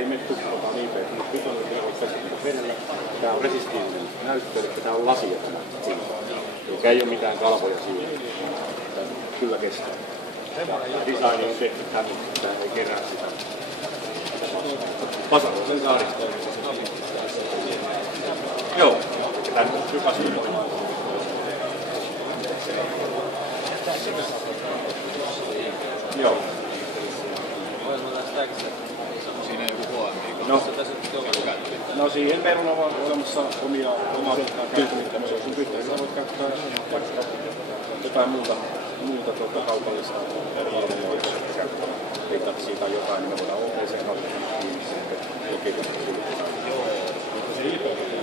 ei mene tukkotaan liipeet, mutta nyt on vedellä. Tää on resistiivinen näyttö, eli tää on lasia tämä siinä. Eikä ei ole mitään kalvoja siinä. Tää kyllä kestää. Design on tehty tänne, että tää ei kerää sitä. Pasaroisen saaristo. Joo, tänne on hypäskyvoimaa. Joo. Siinä ei joku huomioon. No siihen meillä on olemassa omaa käyttämistä. Sun pystyy voit käyttää vaikka jotain muuta kaupallista eri ilmoista käyttää. Liittaisi siitä jotain, niin me voidaan OPC-hallita kiinni sitten. Joo.